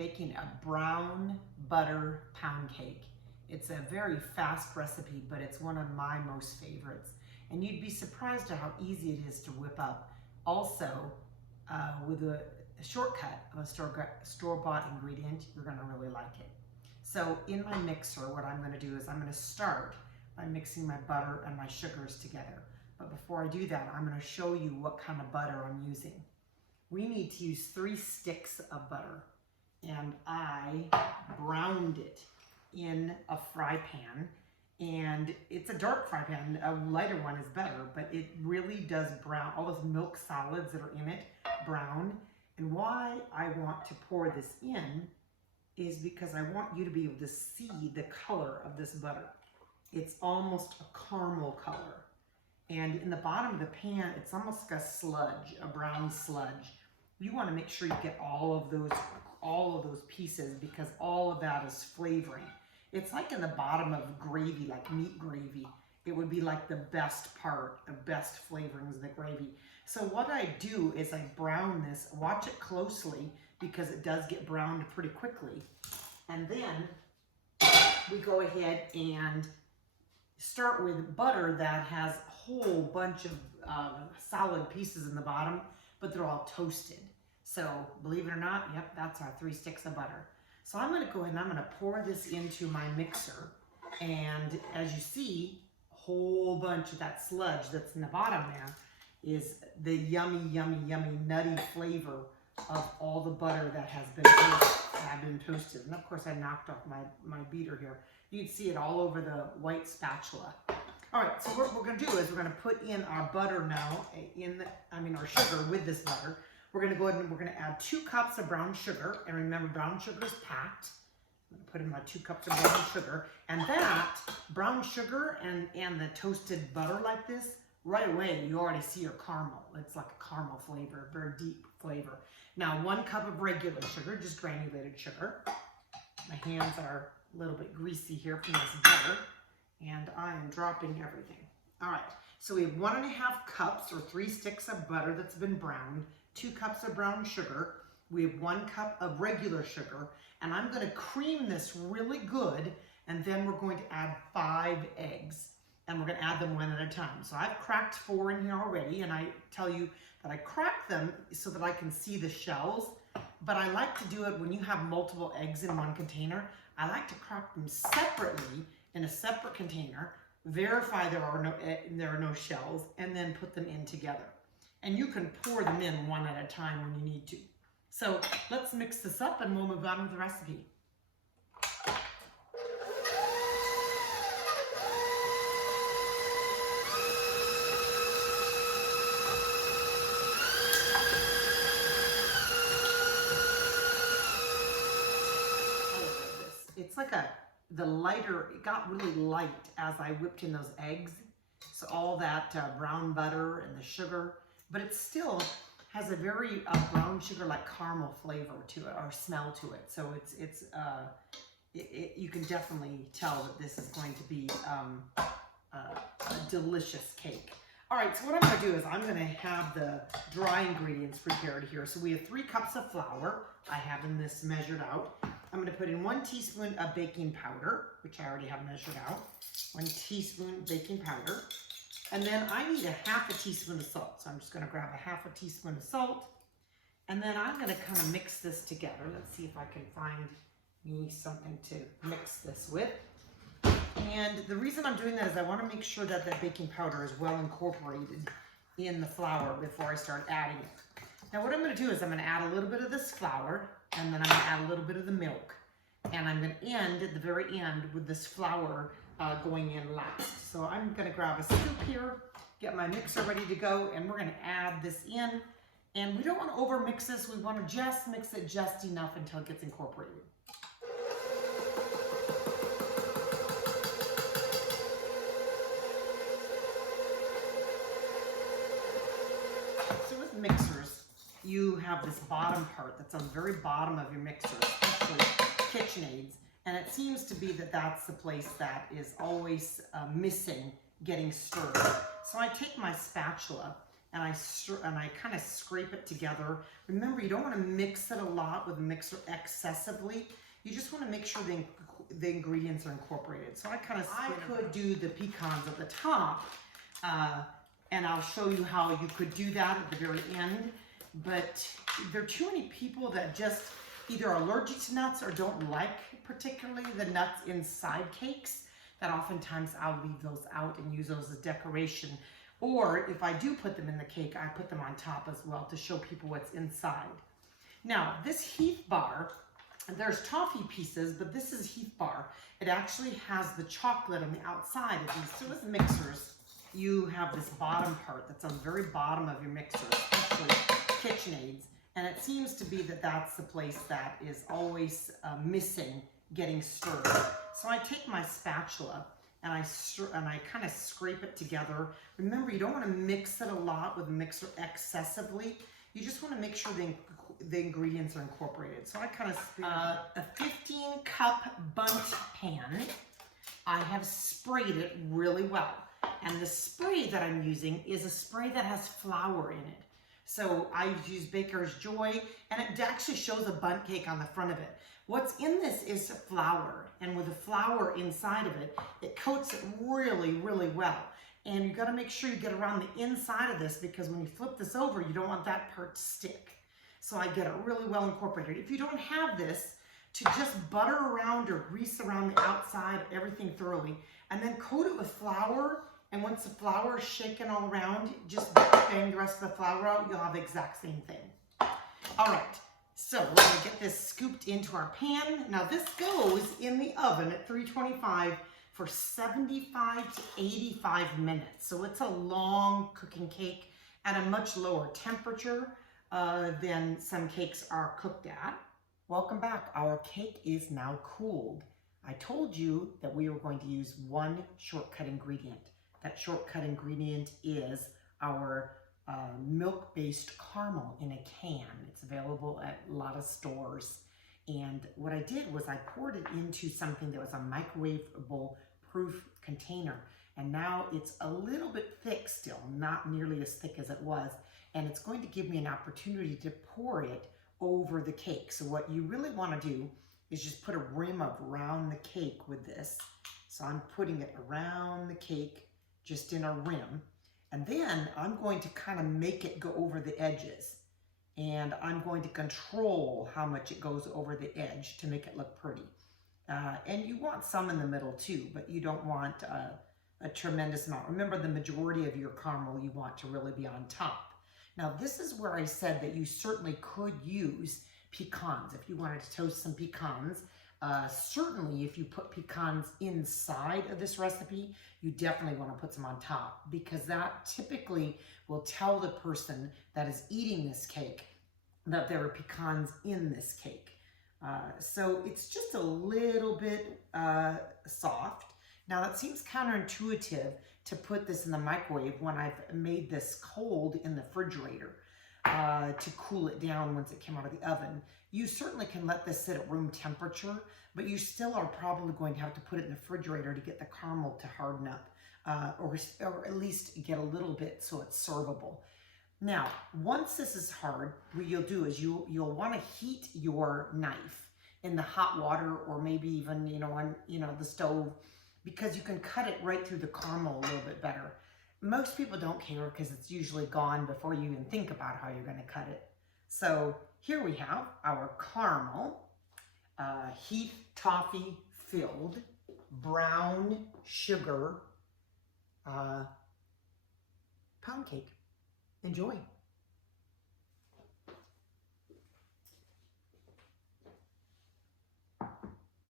making a brown butter pound cake. It's a very fast recipe, but it's one of my most favorites. And you'd be surprised at how easy it is to whip up. Also, with a shortcut of a store-bought ingredient, you're gonna really like it. So in my mixer, what I'm gonna do is I'm gonna start by mixing my butter and my sugars together. But before I do that, I'm gonna show you what kind of butter I'm using. We need to use 3 sticks of butter, and I browned it in a fry pan, and it's a dark fry pan. A lighter one is better, but it really does brown. All those milk solids that are in it brown. And why I want to pour this in is because I want you to be able to see the color of this butter. It's almost a caramel color. And in the bottom of the pan, it's almost like a sludge, a brown sludge. You want to make sure you get all of those pieces, because all of that is flavoring. It's like in the bottom of gravy, like meat gravy. It would be like the best part, the best flavorings of the gravy. So what I do is I brown this, watch it closely, because it does get browned pretty quickly. And then we go ahead and start with butter that has a whole bunch of solid pieces in the bottom, but they're all toasted. So believe it or not, yep, that's our 3 sticks of butter. So I'm gonna go ahead and I'm gonna pour this into my mixer. And as you see, a whole bunch of that sludge that's in the bottom there is the yummy, yummy, yummy, nutty flavor of all the butter that has been toasted. And of course I knocked off my beater here. You can see it all over the white spatula. All right, so what we're gonna do is we're gonna put in our butter now, our sugar with this butter. We're gonna go ahead and we're gonna add 2 cups of brown sugar. And remember, brown sugar is packed. I'm gonna put in my 2 cups of brown sugar. And that brown sugar and the toasted butter like this, right away, you already see your caramel. It's like a caramel flavor, very deep flavor. Now, 1 cup of regular sugar, just granulated sugar. My hands are a little bit greasy here from this butter, and I am dropping everything. All right, so we have 1½ cups or 3 sticks of butter that's been browned, 2 cups of brown sugar. We have 1 cup of regular sugar, and I'm gonna cream this really good, and then we're going to add 5 eggs, and we're gonna add them one at a time. So I've cracked 4 in here already, and I tell you that I crack them so that I can see the shells, but I like to do it when you have multiple eggs in one container. I like to crack them separately in a separate container, verify there are no shells, and then put them in together. And you can pour them in one at a time when you need to. So let's mix this up and we'll move on with the recipe. It's like it got really light as I whipped in those eggs. So all that brown butter and the sugar, but it still has a very brown sugar like caramel flavor to it, or smell to it. So you can definitely tell that this is going to be a delicious cake. All right, so what I'm gonna do is I'm gonna have the dry ingredients prepared here. So we have 3 cups of flour. I have in this measured out. I'm gonna put in 1 teaspoon of baking powder, which I already have measured out. 1 teaspoon baking powder. And then I need a ½ teaspoon of salt. So I'm just gonna grab a ½ teaspoon of salt. And then I'm gonna kind of mix this together. Let's see if I can find me something to mix this with. And the reason I'm doing that is I wanna make sure that that baking powder is well incorporated in the flour before I start adding it. Now what I'm gonna do is I'm gonna add a little bit of this flour, and then I'm gonna add a little bit of the milk. And I'm gonna end at the very end with this flour going in last. So I'm gonna grab a scoop here, get my mixer ready to go, and we're gonna add this in. And we don't wanna over mix this, we wanna just mix it just enough until it gets incorporated. So with mixers, you have this bottom part that's on the very bottom of your mixer, especially KitchenAids. And it seems to be that that's the place that is always missing getting stirred. So I take my spatula and I kind of scrape it together. Remember, you don't want to mix it a lot with a mixer excessively. You just want to make sure the ingredients are incorporated. So I could do the pecans at the top, and I'll show you how you could do that at the very end. But there are too many people that just either are allergic to nuts or don't like particularly the nuts inside cakes, that oftentimes I'll leave those out and use those as decoration. Or if I do put them in the cake, I put them on top as well to show people what's inside. Now, this Heath bar, there's toffee pieces, but this is Heath bar. It actually has the chocolate on the outside of these. So with mixers, you have this bottom part that's on the very bottom of your mixer, especially KitchenAids. And it seems to be that that's the place that is always missing getting stirred. So I take my spatula and I kind of scrape it together. Remember, you don't want to mix it a lot with a mixer excessively. You just want to make sure the ingredients are incorporated. So I kind of a 15-cup Bundt pan. I have sprayed it really well. And the spray that I'm using is a spray that has flour in it. So I use Baker's Joy, and it actually shows a Bundt cake on the front of it. What's in this is flour, and with the flour inside of it, it coats it really, really well. And you gotta make sure you get around the inside of this, because when you flip this over, you don't want that part to stick. So I get it really well incorporated. If you don't have this, to just butter around or grease around the outside, everything thoroughly, and then coat it with flour. And once the flour is shaken all around, just bang the rest of the flour out, you'll have the exact same thing. All right, so we're gonna get this scooped into our pan. Now this goes in the oven at 325 for 75 to 85 minutes. So it's a long cooking cake at a much lower temperature than some cakes are cooked at. Welcome back. Our cake is now cooled. I told you that we were going to use one shortcut ingredient. That shortcut ingredient is our milk-based caramel in a can. It's available at a lot of stores. And what I did was I poured it into something that was a microwavable proof container. And now it's a little bit thick still, not nearly as thick as it was. And it's going to give me an opportunity to pour it over the cake. So what you really want to do is just put a rim around the cake with this. So I'm putting it around the cake, just in a rim, and then I'm going to kind of make it go over the edges, and I'm going to control how much it goes over the edge to make it look pretty. And you want some in the middle too, but you don't want a tremendous amount. Remember, the majority of your caramel you want to really be on top. Now this is where I said that you certainly could use pecans if you wanted to toast some pecans. Certainly if you put pecans inside of this recipe, you definitely want to put some on top, because that typically will tell the person that is eating this cake that there are pecans in this cake. So it's just a little bit soft. Now that seems counterintuitive to put this in the microwave when I've made this cold in the refrigerator to cool it down once it came out of the oven. You certainly can let this sit at room temperature, but you still are probably going to have to put it in the refrigerator to get the caramel to harden up, or at least get a little bit so it's servable. Now, once this is hard, what you'll do is you'll want to heat your knife in the hot water, or maybe even on the stove, because you can cut it right through the caramel a little bit better. Most people don't care because it's usually gone before you even think about how you're going to cut it. So here we have our caramel, Heath toffee filled, brown sugar pound cake. Enjoy.